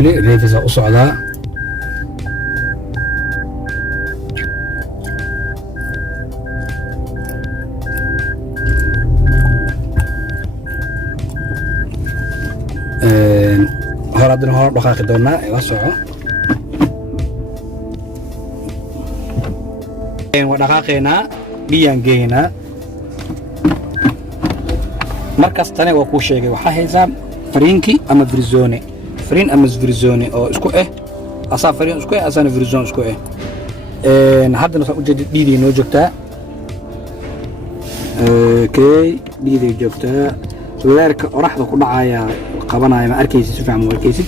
ولي ريفيزا أصعدا هرادنا هرب دقائق دونا واسعه ودقائقنا بيان جينا مركز تاني وكو شيغي waxaa haysaa fariinki ama virzone fariin ama virzone oo isku asa fariin isku asana virzone isku haddana soo ujeedid dhiidii noo joogtaa dhiidii joogtaa weerarka oraxda ku dhacaya qabanaya ma arkaysid si fiican ma arkaysid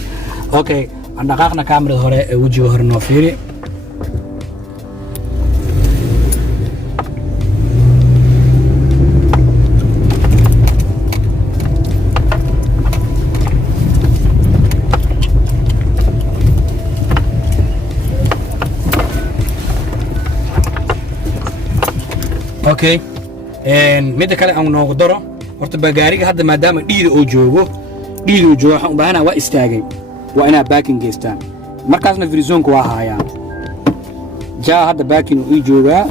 aan dhaqaaqna kaamirada hore ee wajiga hore noo fiiri ميدا كلا أو نقدره horta bagaariga hadda maadaama dhiida uu joogo waxaan u baahanahay waa istaagay waa inaa baakin geystaan markaasna virzonka waa haayaan jaa hadda baakin uu ii joogaa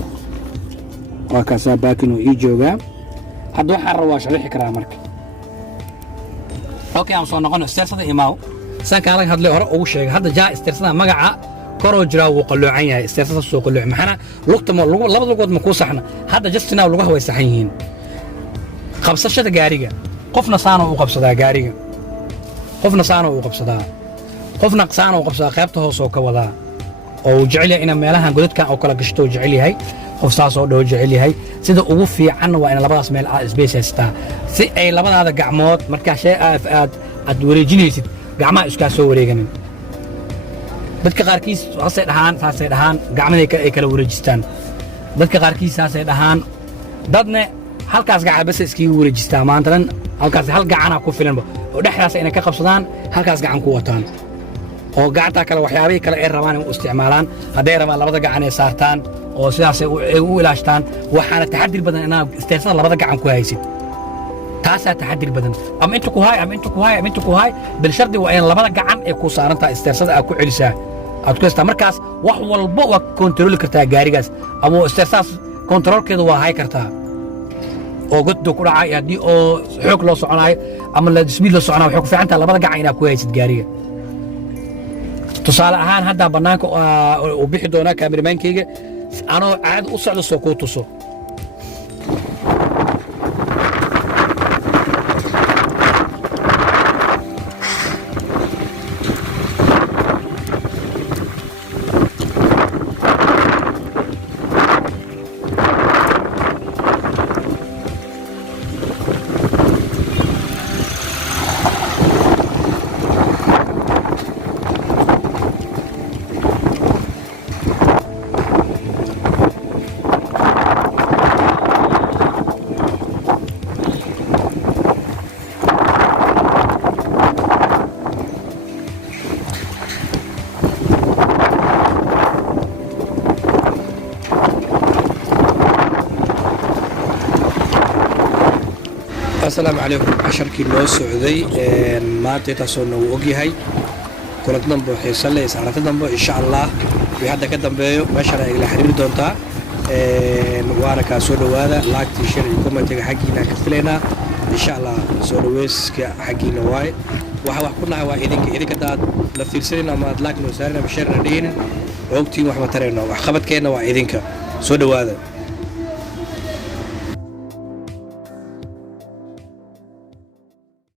waa kaasaa baakin uu ii joogaa hadda waxaan rabaa sharixi karaa marka aan soo noqono isteersada imaaw saan kaalaga hadlay hore ugu sheegay hadda jaa isteersada magaca koroo jiraa wuu qalloocan yahay isteersada soo qallooc maxana lugta labada lugood ma kuu saxna hadda justinaa lugaha way saxan yihiin qabsashada gaariga qofna saano uu qabsadaa gaariga qofna saano uu qabsadaa qaybta hoos oo ka wadaa oo uu jecel yahay in meelahan godadkan oo kala gashto jecel yahay qof saas oo dhow jecel yahay sida ugu fiican waa in labadaas meel space haystaa si ay labadaada gacmood marka shay aad wareejinaysid gacmaha iska soo wareeganin dadka qaarkiis saasay dhahaan gacmaha ay kala wareejistaan dadka qaarkiis saasay dhahaan dadna halkaas gacan bas iskiigu wareejistaa maantadan halkaas hal gacana ku filanba oo dhexdaas inay ka qabsadaan halkaas gacan ku wataan oo gacanta kale waxyaabihii kale ay rabaan inay u isticmaalaan hadday rabaan labada gacan ay saartaan oo sidaas ay u ilaashtaan waxaana taxadir badan inaad isteersada labada gacan ku haysid taasaa taxadir badan ama inta ku haay bil shardi waa in labada gacan ay ku saarantahay isteersada aad ku celisaa aad ku haystaa markaas wax walba waa kontrooli kartaa gaarigaas ama isteersadaas kontroolkeeda waa hay kartaa oo goddo ku dhacay hadii oo xoog loo soconayo ama la dismiid loo soconayo waxay ku fiican tahay labada gacan inaad ku haysid gaariga tusaale ahaan hadda banaanka uu bixi doonaa kaamirmaankeyga anoo caad u socdo soo kuu tuso السلام عليكم عشركي لو سعودي ما تتصل وجي هاي كنت نبغى حيصلي ساعات نبغى إن شاء الله في حدا كده نبغى ما شاء الله إلى حرير دونتا وأنا كسولو هذا لايك تشير الكومنت حقنا كفلنا إن شاء الله سولويس حقنا واي وحنا إذا كده نفترض سنة ما لايك نوسرنا بشرنا دين وقتي وحنا ترينا وحقبت كنا وإذنك سولو هذا